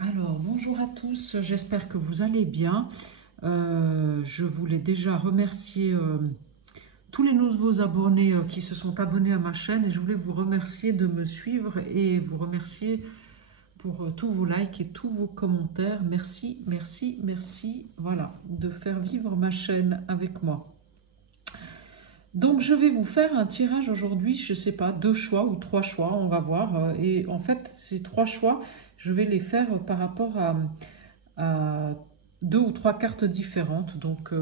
Alors, bonjour à tous, j'espère que vous allez bien. Je voulais déjà remercier tous les nouveaux abonnés qui se sont abonnés à ma chaîne et je voulais vous remercier de me suivre et vous remercier pour tous vos likes et tous vos commentaires. Merci, merci, merci, voilà, de faire vivre ma chaîne avec moi. Donc, je vais vous faire un tirage aujourd'hui, je ne sais pas, 2 choix ou 3 choix, on va voir. Et en fait, ces 3 choix, je vais les faire par rapport à 2 ou 3 cartes différentes, donc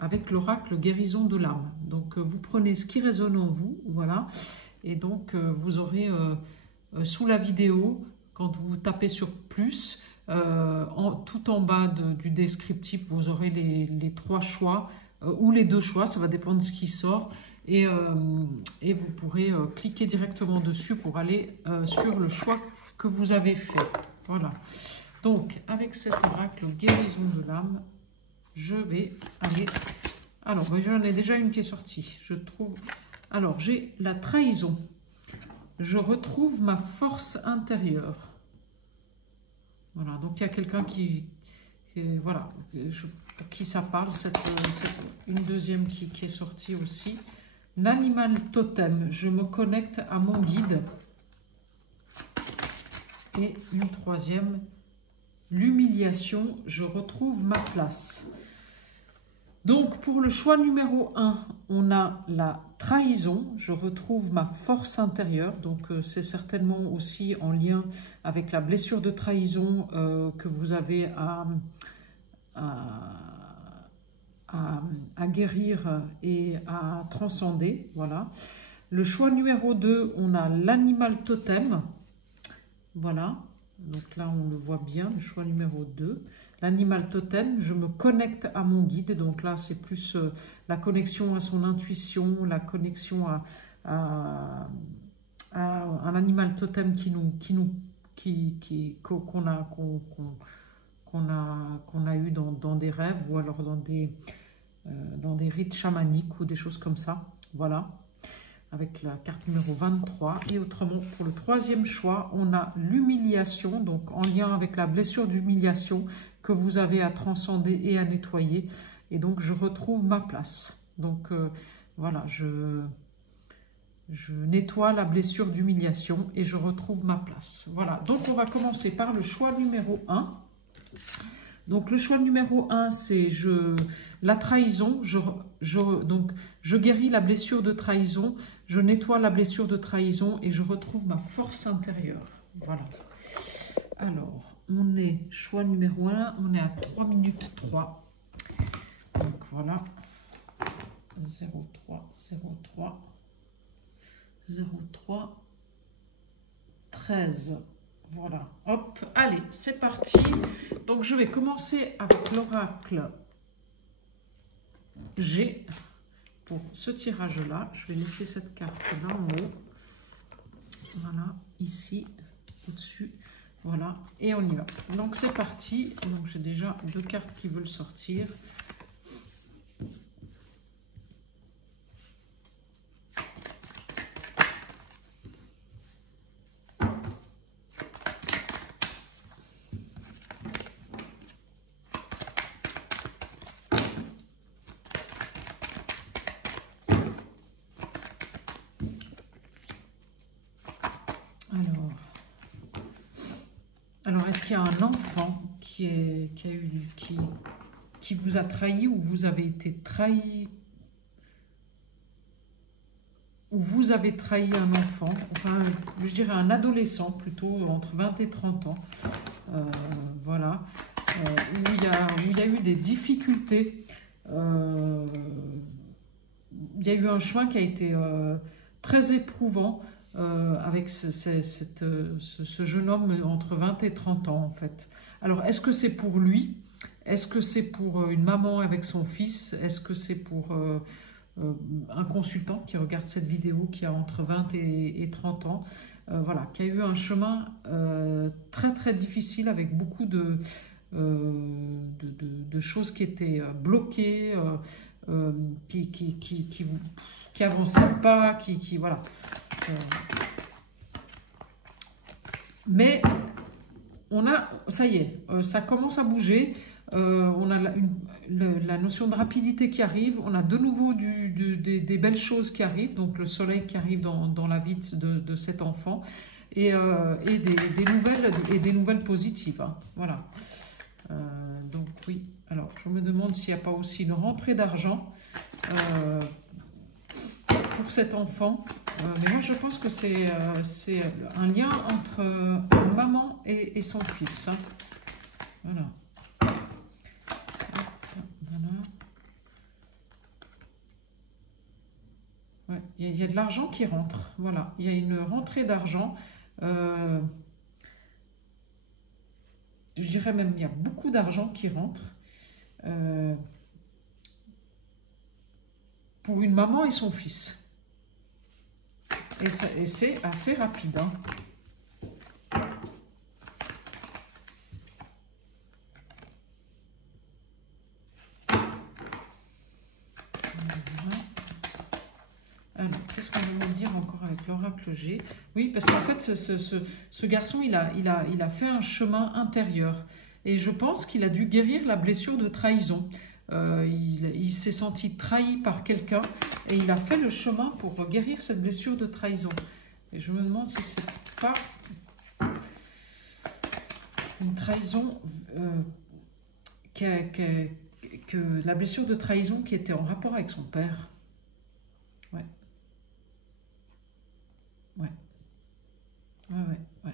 avec l'oracle guérison de l'âme. Donc vous prenez ce qui résonne en vous, voilà, et donc vous aurez sous la vidéo, quand vous tapez sur plus, tout en bas du descriptif, vous aurez les 3 choix, ou les 2 choix, ça va dépendre de ce qui sort, et vous pourrez cliquer directement dessus pour aller sur le choix que vous avez fait. Voilà. Donc, avec cet oracle guérison de l'âme, je vais aller... Alors, j'en ai déjà une qui est sortie. Je trouve... Alors, j'ai la trahison. Je retrouve ma force intérieure. Voilà, donc il y a quelqu'un voilà, pour qui ça parle. Une deuxième qui est sortie aussi. L'animal totem. Je me connecte à mon guide. Et une troisième. L'humiliation, je retrouve ma place. Donc, pour le choix numéro 1, on a la trahison, je retrouve ma force intérieure. Donc, c'est certainement aussi en lien avec la blessure de trahison que vous avez à guérir et à transcender. Voilà. Le choix numéro 2, on a l'animal totem. Voilà. Donc là, on le voit bien, le choix numéro 2. L'animal totem, je me connecte à mon guide. Donc là, c'est plus la connexion à son intuition, la connexion à un animal totem qu'on a eu dans des rêves ou alors dans des rites chamaniques ou des choses comme ça. Voilà. Avec la carte numéro 23. Et autrement, pour le troisième choix, on a l'humiliation, donc en lien avec la blessure d'humiliation que vous avez à transcender et à nettoyer. Et donc, je retrouve ma place. Donc, voilà, je nettoie la blessure d'humiliation et je retrouve ma place. Voilà, donc on va commencer par le choix numéro 1. Donc, le choix numéro 1, c'est la trahison. Donc, je guéris la blessure de trahison, je nettoie la blessure de trahison et je retrouve ma force intérieure. Voilà. Alors, on est choix numéro 1, on est à 3 minutes 3. Donc, voilà. 03, 03, 03, 13. Voilà, hop, allez, c'est parti. Donc, je vais commencer avec l'oracle G pour ce tirage-là. Je vais laisser cette carte-là en haut. Voilà, ici, au-dessus. Voilà, et on y va. Donc, c'est parti. Donc, j'ai déjà 2 cartes qui veulent sortir. Alors, est-ce qu'il y a un enfant qui vous a trahi ou vous avez été trahi, ou vous avez trahi un enfant, enfin, je dirais un adolescent plutôt, entre 20 et 30 ans, voilà, où il y a eu des difficultés, il y a eu un chemin qui a été très éprouvant, avec ce jeune homme entre 20 et 30 ans en fait. Alors est-ce que c'est pour lui? Est-ce que c'est pour une maman avec son fils? Est-ce que c'est pour un consultant qui regarde cette vidéo qui a entre 20 et 30 ans? Voilà, qui a eu un chemin très très difficile avec beaucoup de choses qui étaient bloquées, qui avançaient pas, voilà. Mais ça y est, ça commence à bouger. On a la notion de rapidité qui arrive. On a de nouveau des belles choses qui arrivent. Donc le soleil qui arrive dans la vie de cet enfant. Et des nouvelles positives. Hein. Voilà. Donc oui. Alors je me demande s'il n'y a pas aussi une rentrée d'argent pour cet enfant. Mais moi je pense que c'est un lien entre maman et son fils. Hein. Voilà. Voilà. Ouais, il y a de l'argent qui rentre. Voilà. Il y a une rentrée d'argent. Je dirais même il y a beaucoup d'argent qui rentre. Pour une maman et son fils. Et c'est assez rapide. Hein. Alors, qu'est-ce qu'on va me dire encore avec l'oracle G? Oui, parce qu'en fait, ce garçon, il a fait un chemin intérieur. Et je pense qu'il a dû guérir la blessure de trahison. Il s'est senti trahi par quelqu'un et il a fait le chemin pour guérir cette blessure de trahison. Et je me demande si c'est pas une trahison, que la blessure de trahison qui était en rapport avec son père. Ouais. Ouais. Ouais.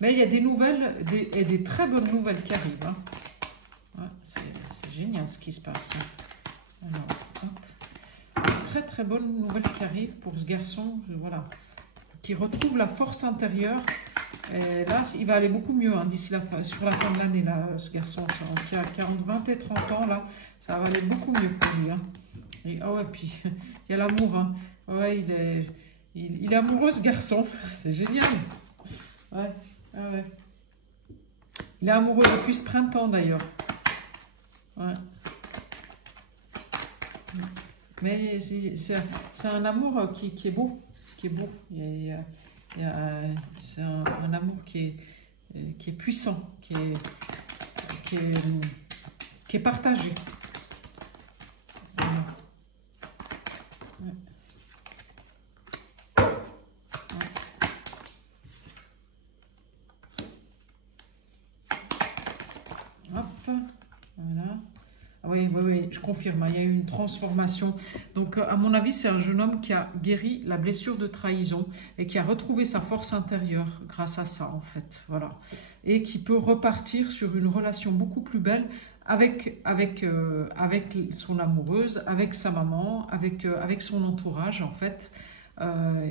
Mais il y a des nouvelles, et des très bonnes nouvelles qui arrivent. Hein. Ouais, c'est génial ce qui se passe. Alors, hop. Très très bonne nouvelle qui arrive pour ce garçon, voilà, qui retrouve la force intérieure. Et là, il va aller beaucoup mieux hein, sur la fin de l'année, là, ce garçon. Qui a 40, 20 et 30 ans, là, ça va aller beaucoup mieux pour lui. Hein. Et, ah ouais, puis il y a l'amour. Hein. Ouais, il est amoureux, ce garçon. C'est génial. Ouais, ah ouais. Il est amoureux depuis ce printemps, d'ailleurs. Ouais. Mais c'est un amour qui est beau. Qui est beau. C'est un amour qui est puissant, qui est partagé. Voilà. Ouais. Hop, voilà. Oui, je confirme, il y a eu une transformation. Donc, à mon avis, c'est un jeune homme qui a guéri la blessure de trahison et qui a retrouvé sa force intérieure grâce à ça, en fait. Voilà. Et qui peut repartir sur une relation beaucoup plus belle avec son amoureuse, avec sa maman, avec son entourage, en fait.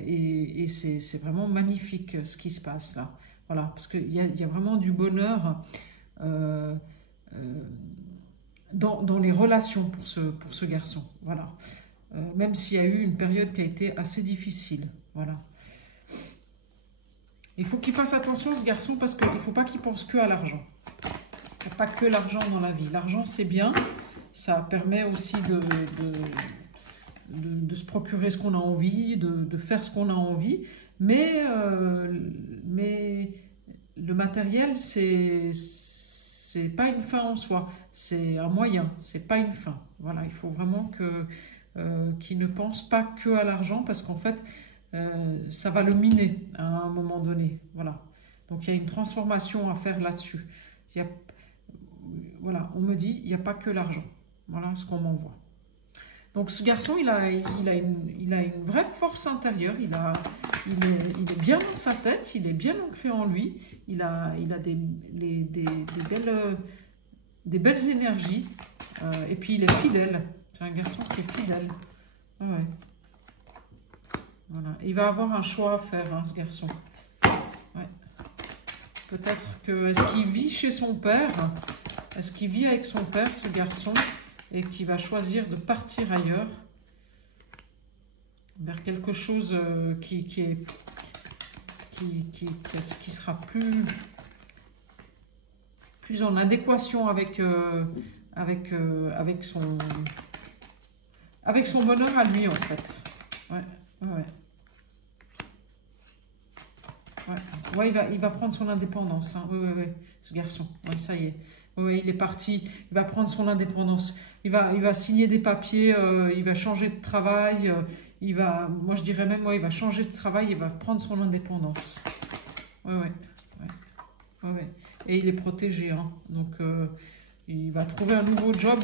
Et c'est vraiment magnifique ce qui se passe là. Voilà, parce qu'il y a vraiment du bonheur. Dans les relations pour ce garçon. Voilà. Même s'il y a eu une période qui a été assez difficile. Voilà. Il faut qu'il fasse attention, ce garçon, parce qu'il ne faut pas qu'il pense que à l'argent. Il n'y a pas que l'argent dans la vie. L'argent, c'est bien. Ça permet aussi de se procurer ce qu'on a envie, de faire ce qu'on a envie. Mais le matériel, c'est pas une fin en soi, c'est un moyen, c'est pas une fin. Voilà, il faut vraiment qu'il ne pense pas que à l'argent parce qu'en fait, ça va le miner à un moment donné. Voilà. Donc il y a une transformation à faire là-dessus. Voilà, on me dit, il n'y a pas que l'argent. Voilà ce qu'on m'envoie. Donc ce garçon, il a une vraie force intérieure, il est bien dans sa tête, il est bien ancré en lui, il a des belles énergies, et puis il est fidèle, c'est un garçon qui est fidèle. Ouais. Voilà. Il va avoir un choix à faire, hein, ce garçon. Ouais. Peut-être que, est-ce qu'il vit chez son père? Est-ce qu'il vit avec son père, ce garçon? Et qui va choisir de partir ailleurs, vers quelque chose qui sera plus en adéquation avec son bonheur à lui, en fait. Ouais. Ouais, il va prendre son indépendance. Hein. Oui, ce garçon. Ouais, ça y est. Oui, il est parti. Il va prendre son indépendance. Il va signer des papiers. Il va changer de travail. Moi, je dirais même, ouais, il va changer de travail. Il va prendre son indépendance. Ouais. Et il est protégé. Hein. Donc, il va trouver un nouveau job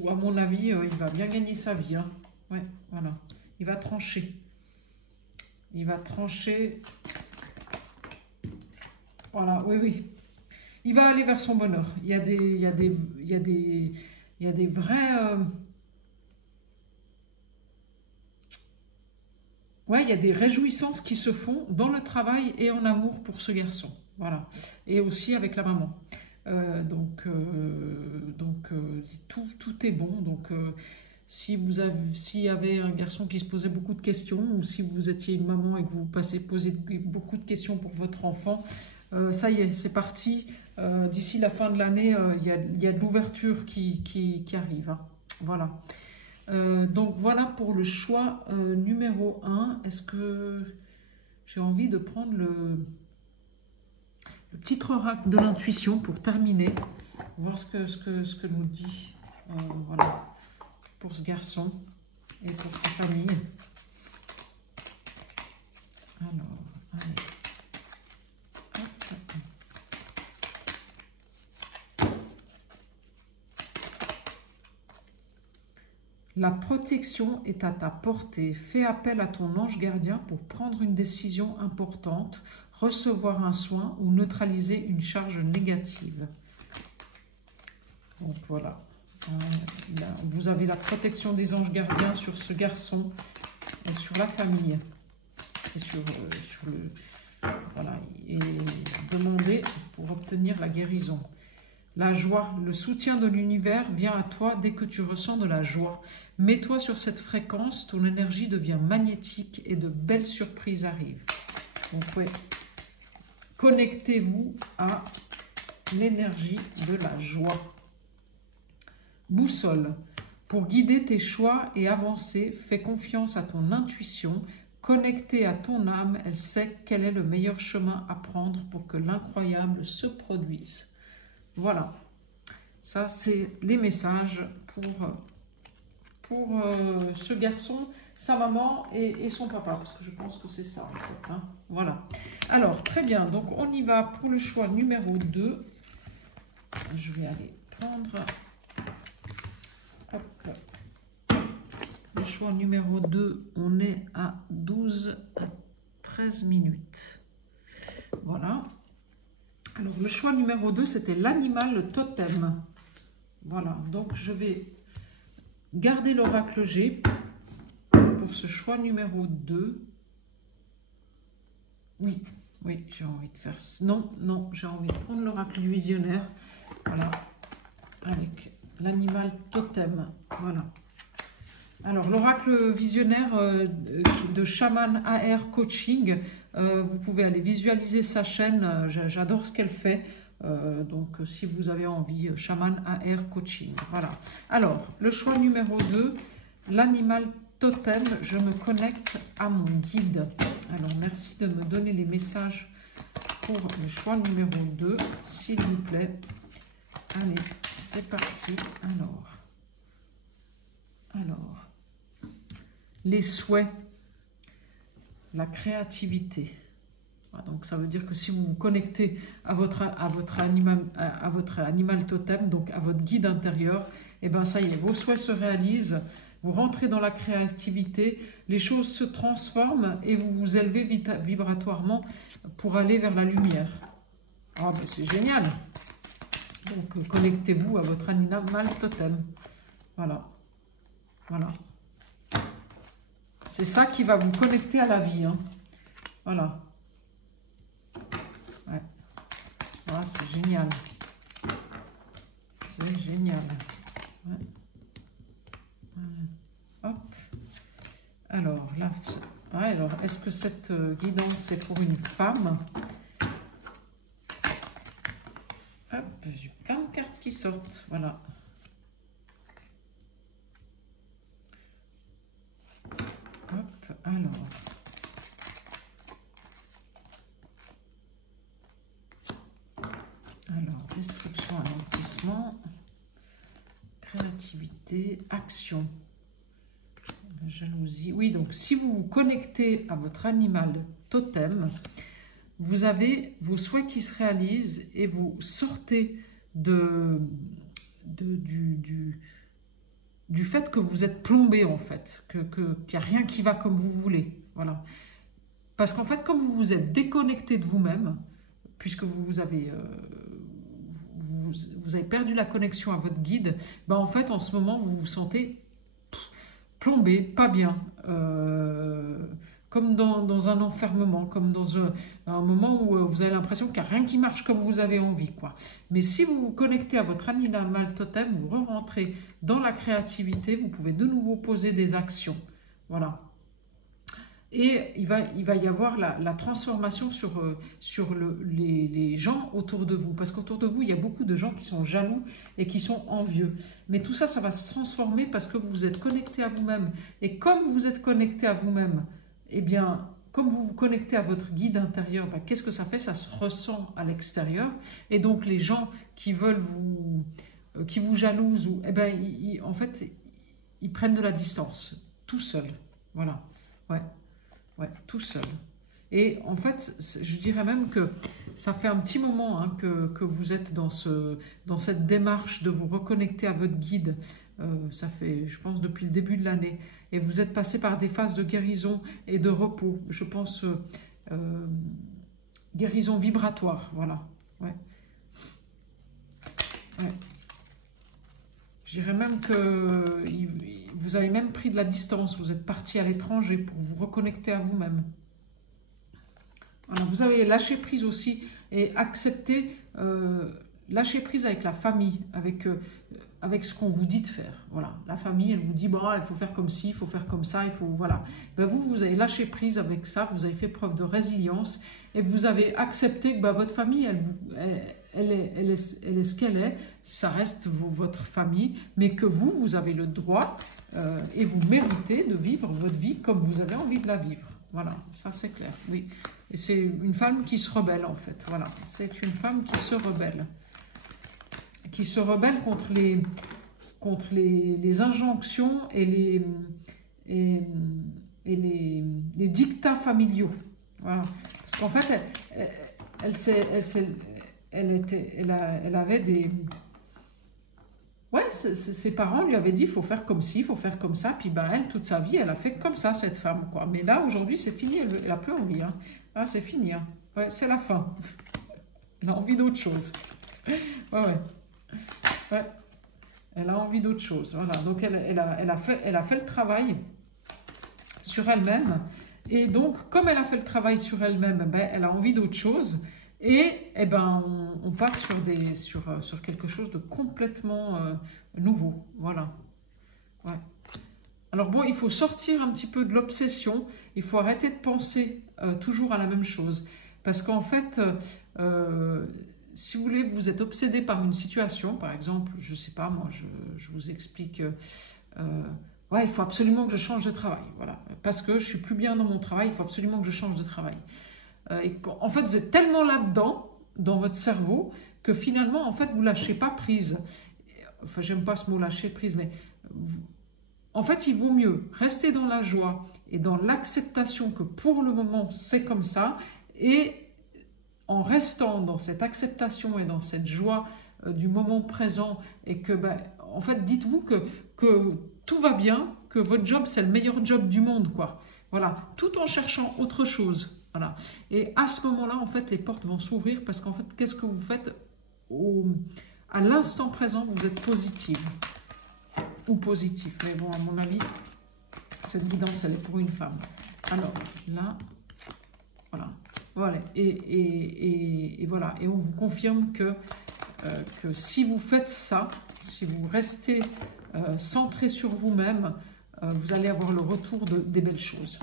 où à mon avis, il va bien gagner sa vie. Hein. Ouais, voilà. Il va trancher. Il va trancher. Voilà, oui. Il va aller vers son bonheur. Il y a des vrais... ouais, il y a des réjouissances qui se font dans le travail et en amour pour ce garçon. Voilà. Et aussi avec la maman. Tout est bon. Donc, s'il y avait un garçon qui se posait beaucoup de questions, ou si vous étiez une maman et que vous posez beaucoup de questions pour votre enfant, ça y est, c'est parti. D'ici la fin de l'année, il y a de l'ouverture qui arrive. Hein. Voilà. Donc voilà pour le choix numéro 1. Est-ce que j'ai envie de prendre le petit oracle de l'intuition pour terminer, voir ce que nous dit voilà, pour ce garçon et pour sa famille. Alors, allez. La protection est à ta portée. Fais appel à ton ange gardien pour prendre une décision importante, recevoir un soin ou neutraliser une charge négative. Donc voilà. Vous avez la protection des anges gardiens sur ce garçon et sur la famille. Et sur le... Voilà. Et demandez pour obtenir la guérison. La joie, le soutien de l'univers vient à toi dès que tu ressens de la joie. Mets-toi sur cette fréquence, ton énergie devient magnétique et de belles surprises arrivent. Donc ouais, connectez-vous à l'énergie de la joie. Boussole, pour guider tes choix et avancer, fais confiance à ton intuition. Connectée à ton âme, elle sait quel est le meilleur chemin à prendre pour que l'incroyable se produise. Voilà, ça c'est les messages pour ce garçon, sa maman et son papa, parce que je pense que c'est ça en fait. Hein. Voilà, alors très bien, donc on y va pour le choix numéro 2. Je vais aller prendre le choix numéro 2, on est à 12 à 13 minutes. Voilà. Alors, le choix numéro 2, c'était l'animal totem. Voilà, donc je vais garder l'oracle G pour ce choix numéro 2. Oui, j'ai envie de faire... Non, j'ai envie de prendre l'oracle du visionnaire. Voilà, avec l'animal totem. Voilà. Alors, l'oracle visionnaire de Shaman AR Coaching, vous pouvez aller visualiser sa chaîne, j'adore ce qu'elle fait. Donc, si vous avez envie, Shaman AR Coaching. Voilà. Alors, le choix numéro 2, l'animal totem, je me connecte à mon guide. Alors, merci de me donner les messages pour le choix numéro 2, s'il vous plaît. Allez, c'est parti. Alors, les souhaits, la créativité. Donc ça veut dire que si vous vous connectez à votre animal totem, donc à votre guide intérieur, et bien ça y est, vos souhaits se réalisent, vous rentrez dans la créativité, les choses se transforment et vous vous élevez vibratoirement pour aller vers la lumière. Ah ben c'est génial. Donc connectez-vous à votre animal totem. Voilà. C'est ça qui va vous connecter à la vie. Hein. Voilà. Ouais. Voilà, c'est génial. C'est génial. Ouais. Hop. Alors, là, alors, est-ce que cette guidance est pour une femme? Hop, j'ai plein de cartes qui sortent. Voilà. Hop, alors. destruction, anéantissement, créativité, action, jalousie. Oui, donc si vous vous connectez à votre animal totem, vous avez vos souhaits qui se réalisent et vous sortez du fait que vous êtes plombé en fait, qu'il n'y a rien qui va comme vous voulez. Voilà. Parce qu'en fait, comme vous vous êtes déconnecté de vous-même, puisque vous avez perdu la connexion à votre guide, ben en fait, en ce moment, vous vous sentez plombé, pas bien, comme dans un enfermement, comme dans un moment où vous avez l'impression qu'il n'y a rien qui marche comme vous avez envie, quoi. Mais si vous vous connectez à votre animal totem, vous rentrez dans la créativité, vous pouvez de nouveau poser des actions. Voilà. Et il va y avoir la transformation sur les gens autour de vous. Parce qu'autour de vous, il y a beaucoup de gens qui sont jaloux et qui sont envieux. Mais tout ça, ça va se transformer parce que vous vous êtes connecté à vous-même. Et comme vous êtes connecté à vous-même, eh bien, comme vous vous connectez à votre guide intérieur, ben, qu'est-ce que ça fait? Ça se ressent à l'extérieur. Et donc, les gens qui veulent qui vous jalousent, eh ben, en fait, ils prennent de la distance, tout seuls. Voilà. Ouais. Ouais, tout seul. Et en fait, je dirais même que ça fait un petit moment hein, que vous êtes dans cette démarche de vous reconnecter à votre guide. Ça fait, je pense, depuis le début de l'année. Et vous êtes passé par des phases de guérison et de repos. Je pense guérison vibratoire, voilà. Ouais. Ouais. Je dirais même que vous avez même pris de la distance, vous êtes parti à l'étranger pour vous reconnecter à vous-même. Voilà, vous avez lâché prise aussi et accepté, lâcher prise avec la famille, avec ce qu'on vous dit de faire. Voilà, la famille, elle vous dit, bon, il faut faire comme ci, il faut faire comme ça, il faut, voilà. Ben vous avez lâché prise avec ça, vous avez fait preuve de résilience et vous avez accepté que ben, votre famille, elle est ce qu'elle est, ça reste votre famille, mais que vous avez le droit et vous méritez de vivre votre vie comme vous avez envie de la vivre. Voilà, ça c'est clair, oui. Et c'est une femme qui se rebelle en fait, voilà. C'est une femme qui se rebelle. Qui se rebelle contre les injonctions et les dictats familiaux. Voilà. Parce qu'en fait, elle avait des... Ouais, ses parents lui avaient dit, il faut faire comme ci, il faut faire comme ça. Puis ben, elle, toute sa vie, elle a fait comme ça, cette femme, quoi. Mais là, aujourd'hui, c'est fini, elle n'a plus envie. Hein. Là, c'est fini. Hein. Ouais, c'est la fin. Elle a envie d'autre chose. Ouais, ouais. Ouais. Elle a envie d'autre chose. Voilà. Donc, elle a fait le travail sur elle-même. Et donc, comme elle a fait le travail sur elle-même, ben, elle a envie d'autre chose. Et eh ben, on part sur quelque chose de complètement nouveau. Voilà. Ouais. Alors bon, il faut sortir un petit peu de l'obsession. Il faut arrêter de penser toujours à la même chose. Parce qu'en fait, si vous voulez, vous êtes obsédé par une situation. Par exemple, je ne sais pas, moi, je vous explique... ouais, il faut absolument que je change de travail. Voilà. Parce que je ne suis plus bien dans mon travail, il faut absolument que je change de travail. En fait, vous êtes tellement là-dedans, dans votre cerveau, que finalement, en fait, vous ne lâchez pas prise. Enfin, j'aime pas ce mot lâcher prise, mais en fait, il vaut mieux rester dans la joie et dans l'acceptation que pour le moment, c'est comme ça. Et en restant dans cette acceptation et dans cette joie du moment présent, et que, ben, en fait, dites-vous que tout va bien, que votre job, c'est le meilleur job du monde, quoi. Voilà, tout en cherchant autre chose. Voilà. Et à ce moment-là, en fait, les portes vont s'ouvrir parce qu'en fait, qu'est-ce que vous faites à l'instant présent, vous êtes positive ou positif. Mais bon, à mon avis, cette guidance, elle est pour une femme. Alors, là, voilà. Voilà. Et voilà. Et on vous confirme que si vous faites ça, si vous restez centré sur vous-même, vous allez avoir le retour des belles choses.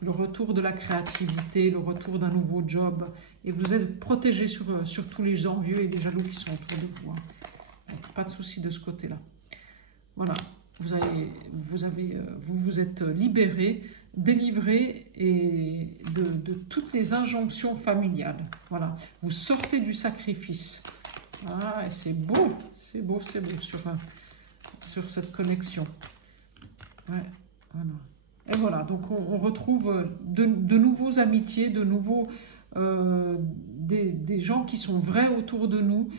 Le retour de la créativité, le retour d'un nouveau job. Et vous êtes protégé sur tous les envieux et les jaloux qui sont autour de vous. Hein. Donc, pas de souci de ce côté-là. Voilà. Vous vous êtes libéré, délivré de toutes les injonctions familiales. Voilà. Vous sortez du sacrifice. Ah, et c'est beau sur cette connexion. Ouais, voilà. Et voilà, donc on retrouve de nouveaux amitiés, de nouveaux des gens qui sont vrais autour de nous.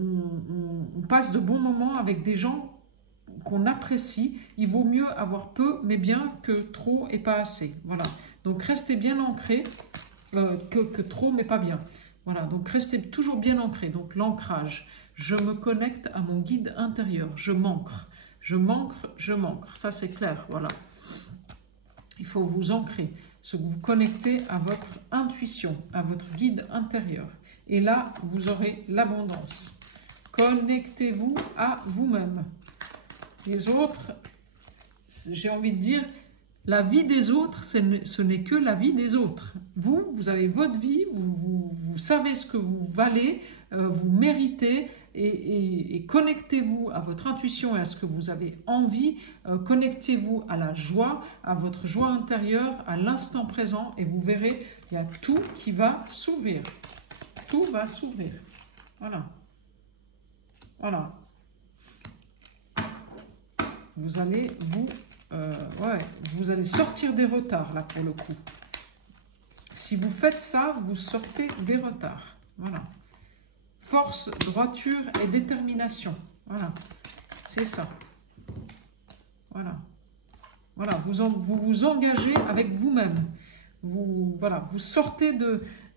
On passe de bons moments avec des gens qu'on apprécie. Il vaut mieux avoir peu mais bien que trop et pas assez. Voilà. Donc restez bien ancrés que trop mais pas bien. Voilà. Donc restez toujours bien ancrés. Donc l'ancrage. Je me connecte à mon guide intérieur. Je m'ancre. Je m'ancre, je m'ancre. Ça c'est clair. Voilà. Il faut vous ancrer. Vous connecter à votre intuition, à votre guide intérieur. Et là, vous aurez l'abondance. Connectez-vous à vous-même. Les autres, j'ai envie de dire, la vie des autres, ce n'est que la vie des autres. Vous avez votre vie, vous savez ce que vous valez, vous méritez, et connectez-vous à votre intuition et à ce que vous avez envie. Connectez-vous à la joie, à votre joie intérieure, à l'instant présent, et vous verrez, il y a tout qui va s'ouvrir. Tout va s'ouvrir. Voilà. Voilà. Vous allez vous allez sortir des retards, là, pour le coup. Si vous faites ça, vous sortez des retards. Voilà. Force, droiture et détermination. Voilà. C'est ça. Voilà. Voilà. Vous vous engagez avec vous-même. Voilà. Vous sortez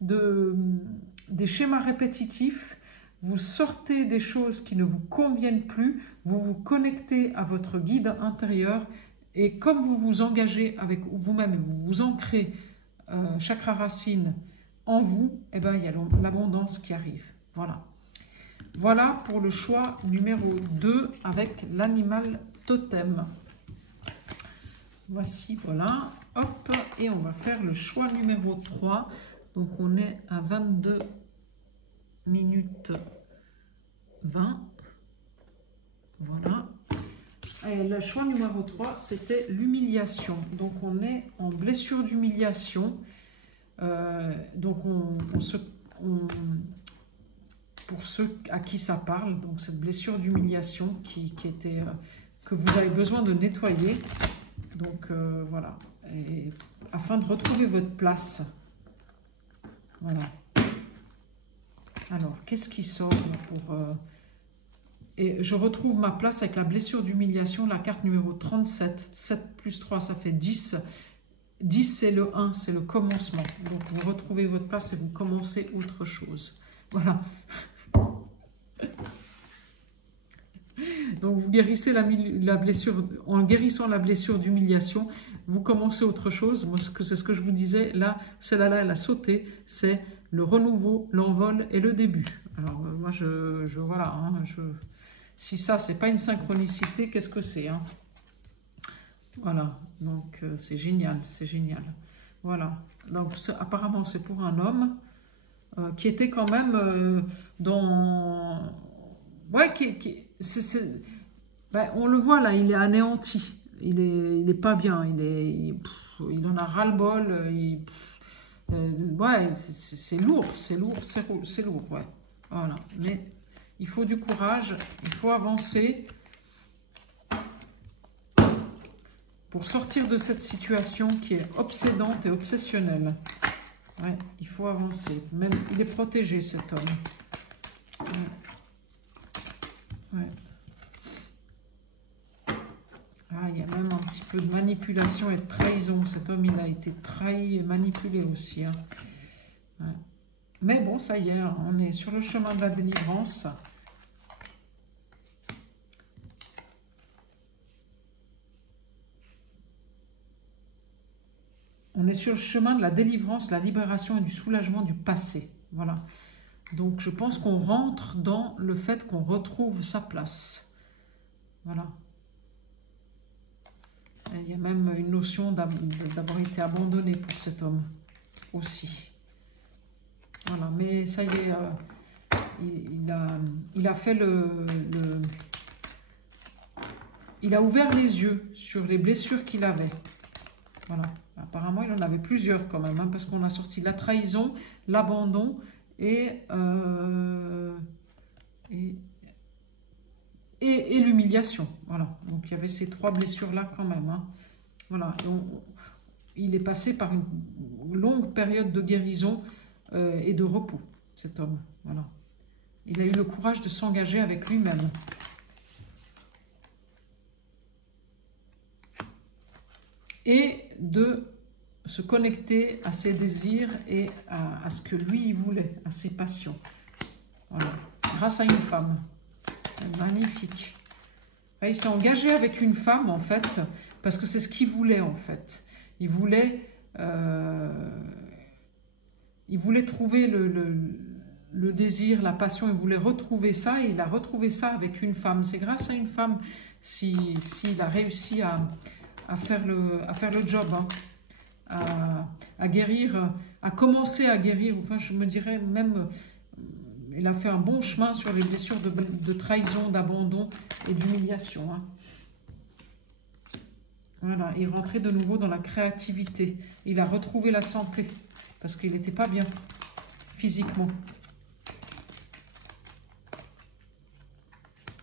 des schémas répétitifs. Vous sortez des choses qui ne vous conviennent plus, vous vous connectez à votre guide intérieur, et comme vous vous engagez avec vous-même, vous vous ancrez chakra racine en vous, et ben, il y a l'abondance qui arrive. Voilà. Voilà pour le choix numéro 2 avec l'animal totem. Voici, voilà. Hop, et on va faire le choix numéro 3. Donc on est à 22 minutes 20. Voilà. Et le choix numéro 3, c'était l'humiliation. Donc on est en blessure d'humiliation. Donc pour ceux à qui ça parle, donc cette blessure d'humiliation que vous avez besoin de nettoyer. Donc voilà. Et afin de retrouver votre place. Voilà. Alors, qu'est-ce qui sort pour... Et je retrouve ma place avec la blessure d'humiliation, la carte numéro 37. 7 plus 3, ça fait 10. 10, c'est le 1, c'est le commencement. Donc, vous retrouvez votre place et vous commencez autre chose. Voilà. Donc, vous guérissez la blessure, en guérissant la blessure d'humiliation, vous commencez autre chose. Moi, c'est ce que je vous disais. Là, celle-là, elle a sauté. C'est le renouveau, l'envol et le début. Alors, moi, voilà. Hein, si ça, c'est pas une synchronicité, qu'est-ce que c'est, hein? Voilà. Donc, c'est génial, c'est génial. Voilà. Donc, apparemment, c'est pour un homme qui était quand même dans... Ouais, ben, on le voit là, il est anéanti. Il est pas bien. Il en a ras-le-bol. Ouais, c'est lourd, c'est lourd, ouais. Voilà. Mais il faut du courage, il faut avancer pour sortir de cette situation qui est obsédante et obsessionnelle. Ouais, il faut avancer. Même, il est protégé, cet homme. Ouais. Ouais. Ah, il y a même un petit peu de manipulation et de trahison. Cet homme, il a été trahi et manipulé aussi. Hein. Ouais. Mais bon, ça y est, on est sur le chemin de la délivrance. On est sur le chemin de la délivrance, de la libération et du soulagement du passé. Voilà. Donc, je pense qu'on rentre dans le fait qu'on retrouve sa place. Voilà. Il y a même une notion d'avoir été abandonné pour cet homme aussi. Voilà, mais ça y est, il a fait il a ouvert les yeux sur les blessures qu'il avait. Voilà. Apparemment, il en avait plusieurs quand même, hein, parce qu'on a sorti la trahison, l'abandon et l'humiliation. Voilà, donc il y avait ces 3 blessures-là quand même. Hein. Voilà, il est passé par une longue période de guérison et de repos, cet homme. Voilà. Il a eu le courage de s'engager avec lui-même. Et de se connecter à ses désirs et à ce que lui il voulait, à ses passions. Voilà. Grâce à une femme. C'est magnifique. Il s'est engagé avec une femme, en fait, parce que c'est ce qu'il voulait, en fait. Il voulait trouver le désir, la passion, il voulait retrouver ça, et il a retrouvé ça avec une femme. C'est grâce à une femme s'il a réussi à faire le job, hein, à guérir, à commencer à guérir, enfin je me dirais même, il a fait un bon chemin sur les blessures de trahison, d'abandon et d'humiliation. Hein. Voilà, il rentrait de nouveau dans la créativité, il a retrouvé la santé, parce qu'il n'était pas bien physiquement.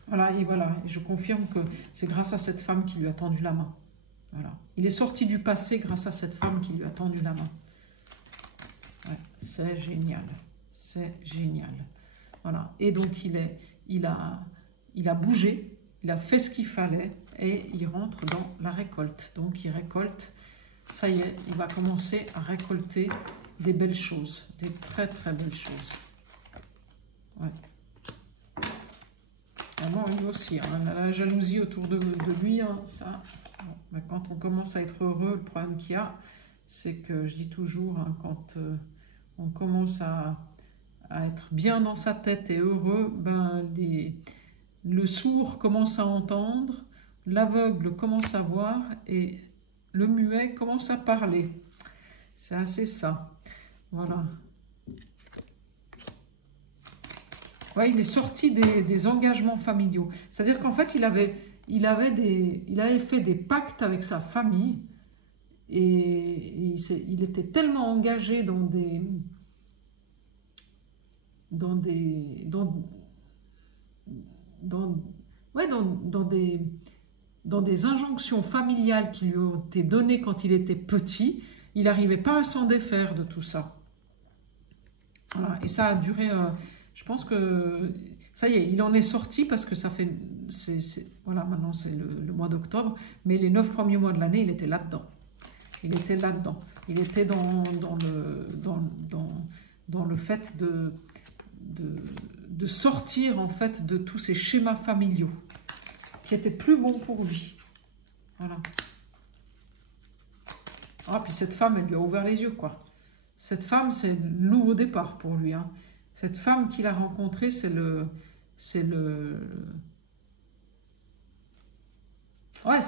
Voilà, et je confirme que c'est grâce à cette femme qui lui a tendu la main. Voilà. Il est sorti du passé grâce à cette femme qui lui a tendu la main. Ouais, c'est génial. C'est génial. Voilà. Et donc, il a bougé, il a fait ce qu'il fallait et il rentre dans la récolte. Donc, il récolte. Ça y est, il va commencer à récolter des belles choses. Des très, très belles choses. Ouais. Vraiment, lui aussi. Hein, la jalousie autour de lui, hein, ça... Mais quand on commence à être heureux, le problème qu'il y a, c'est que, je dis toujours, hein, quand on commence à être bien dans sa tête et heureux, ben, le sourd commence à entendre, l'aveugle commence à voir et le muet commence à parler. C'est assez ça. Voilà. Ouais, il est sorti des engagements familiaux. C'est-à-dire qu'en fait, il avait fait des pactes avec sa famille et il était tellement engagé dans des injonctions familiales qui lui ont été données quand il était petit, il n'arrivait pas à s'en défaire de tout ça. Voilà. Et ça a duré, je pense que ça y est, il en est sorti parce que ça fait, voilà, maintenant c'est le mois d'octobre, mais les 9 premiers mois de l'année, il était là-dedans. Il était là-dedans. Il était dans le fait de sortir en fait de tous ces schémas familiaux qui étaient plus bons pour lui. Voilà. Ah, puis cette femme, elle lui a ouvert les yeux, quoi. Cette femme, c'est le nouveau départ pour lui. Hein. Cette femme qu'il a rencontrée, ouais,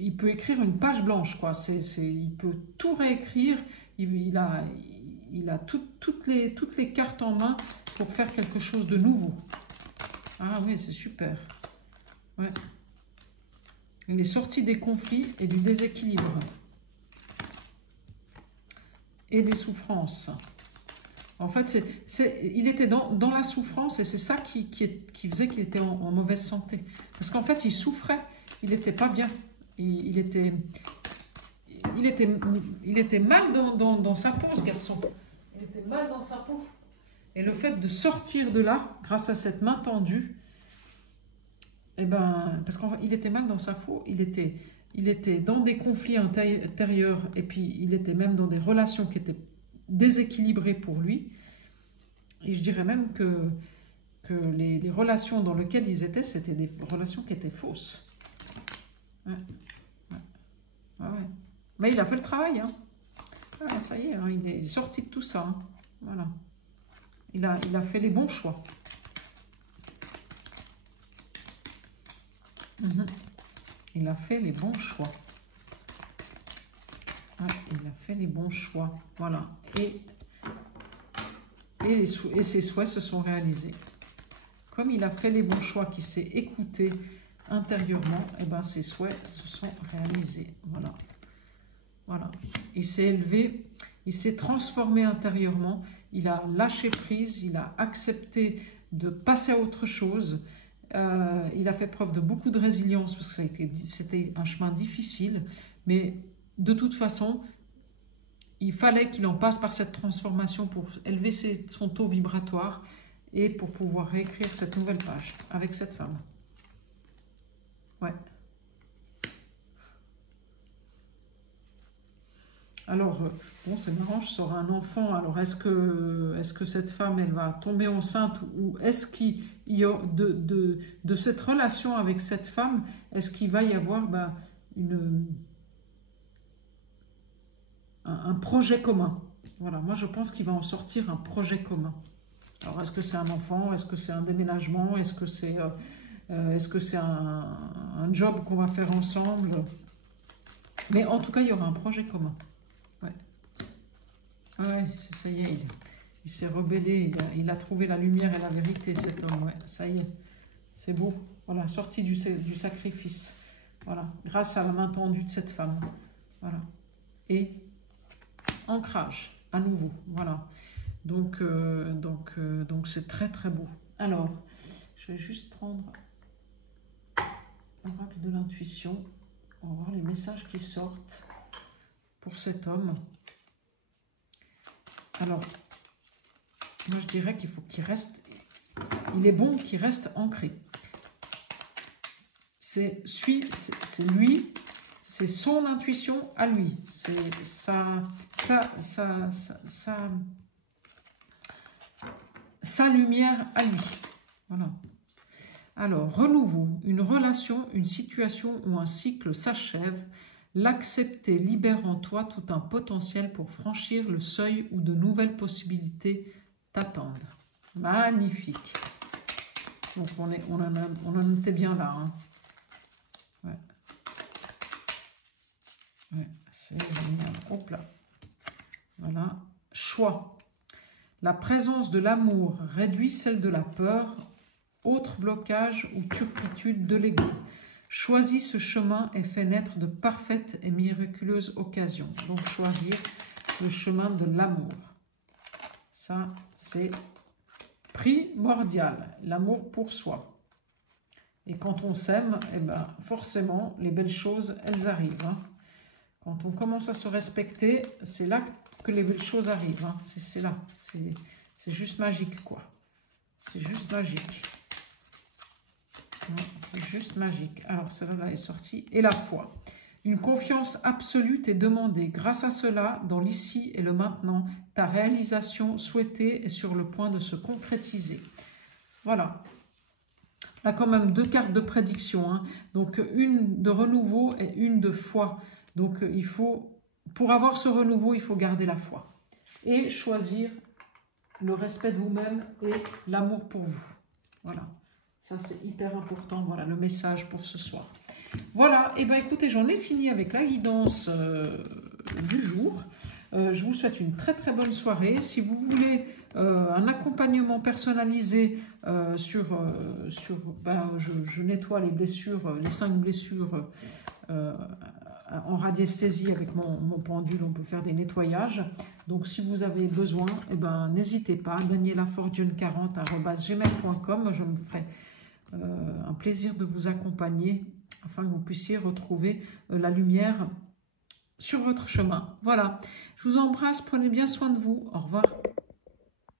il peut écrire une page blanche, quoi. Il peut tout réécrire. Il a toutes les cartes en main pour faire quelque chose de nouveau. Ah oui, c'est super. Ouais. Il est sorti des conflits et du déséquilibre. Et des souffrances. En fait, il était dans la souffrance et c'est ça qui faisait qu'il était en mauvaise santé. Parce qu'en fait, il souffrait, il n'était pas bien. Il était mal dans sa peau, ce garçon. Il était mal dans sa peau. Et le fait de sortir de là, grâce à cette main tendue, eh ben, parce qu'il était mal dans sa peau, il était dans des conflits intérieurs et puis il était même dans des relations qui étaient déséquilibrées pour lui. Et je dirais même que les relations dans lesquelles ils étaient, c'était des relations qui étaient fausses. Ouais. Ouais. Ouais, ouais. Mais il a fait le travail. Hein. Ah, ça y est, hein, il est sorti de tout ça. Hein. Voilà. Il a fait les bons choix. Il a fait les bons choix. Ouais, il a fait les bons choix. Voilà. Et ses souhaits se sont réalisés. Comme il a fait les bons choix, qu'il s'est écouté intérieurement, et ben ses souhaits se sont réalisés. Voilà. Voilà. Il s'est élevé il s'est transformé intérieurement, il a lâché prise, il a accepté de passer à autre chose. Il a fait preuve de beaucoup de résilience parce que c'était un chemin difficile, mais de toute façon, il fallait qu'il en passe par cette transformation pour élever son taux vibratoire et pour pouvoir réécrire cette nouvelle page avec cette femme. Ouais. Alors, bon, c'est marrant, je sors un enfant. Alors, est-ce que cette femme, elle va tomber enceinte ou est-ce qu'il y a de cette relation avec cette femme, est-ce qu'il va y avoir un projet commun? Voilà, moi je pense qu'il va en sortir un projet commun. Alors, est-ce que c'est un enfant? Est-ce que c'est un déménagement? Est-ce que c'est un job qu'on va faire ensemble? Mais en tout cas, il y aura un projet commun. Ouais. Ah ouais, ça y est, il s'est rebellé, il a trouvé la lumière et la vérité, cet homme. Ouais, ça y est, c'est beau. Voilà, sorti du sacrifice. Voilà, grâce à la main tendue de cette femme. Voilà. Et ancrage, à nouveau. Voilà. Donc c'est très très beau. Alors, je vais juste prendre l'oracle de l'intuition. On va voir les messages qui sortent pour cet homme. Alors, moi je dirais qu'il faut qu'il reste, il est bon qu'il reste ancré. C'est lui, c'est son intuition à lui. C'est sa lumière à lui. Voilà. Alors, renouveau, une relation, une situation ou un cycle s'achève. L'accepter libère en toi tout un potentiel pour franchir le seuil où de nouvelles possibilités t'attendent. Magnifique. Donc, on en était bien là. Hein. Ouais. Ouais, c'est génial. Hop là. Voilà. Choix. La présence de l'amour réduit celle de la peur, autre blocage ou turpitude de l'ego. Choisis ce chemin et fais naître de parfaites et miraculeuses occasions. Donc choisir le chemin de l'amour. Ça, c'est primordial. L'amour pour soi. Et quand on s'aime, eh ben, forcément, les belles choses, elles arrivent. Hein. Quand on commence à se respecter, c'est là que les belles choses arrivent. Hein. C'est là. C'est juste magique, quoi. C'est juste magique. C'est juste magique. Alors, celle-là est sortie. Et la foi. Une confiance absolue est demandée. Grâce à cela, dans l'ici et le maintenant, ta réalisation souhaitée est sur le point de se concrétiser. Voilà. Là, quand même, 2 cartes de prédiction. Hein. Donc, une de renouveau et une de foi. Donc, pour avoir ce renouveau, il faut garder la foi. Et choisir le respect de vous-même et l'amour pour vous. Voilà. Ça, c'est hyper important. Voilà le message pour ce soir. Voilà. Et bien, écoutez, j'en ai fini avec la guidance du jour. Je vous souhaite une très, très bonne soirée. Si vous voulez un accompagnement personnalisé je nettoie les blessures, les 5 blessures en radiesthésie avec mon pendule, on peut faire des nettoyages. Donc, si vous avez besoin, eh ben, n'hésitez pas, danielafortune40@gmail.com. Je me ferai un plaisir de vous accompagner afin que vous puissiez retrouver la lumière sur votre chemin. Voilà, je vous embrasse, prenez bien soin de vous. Au revoir.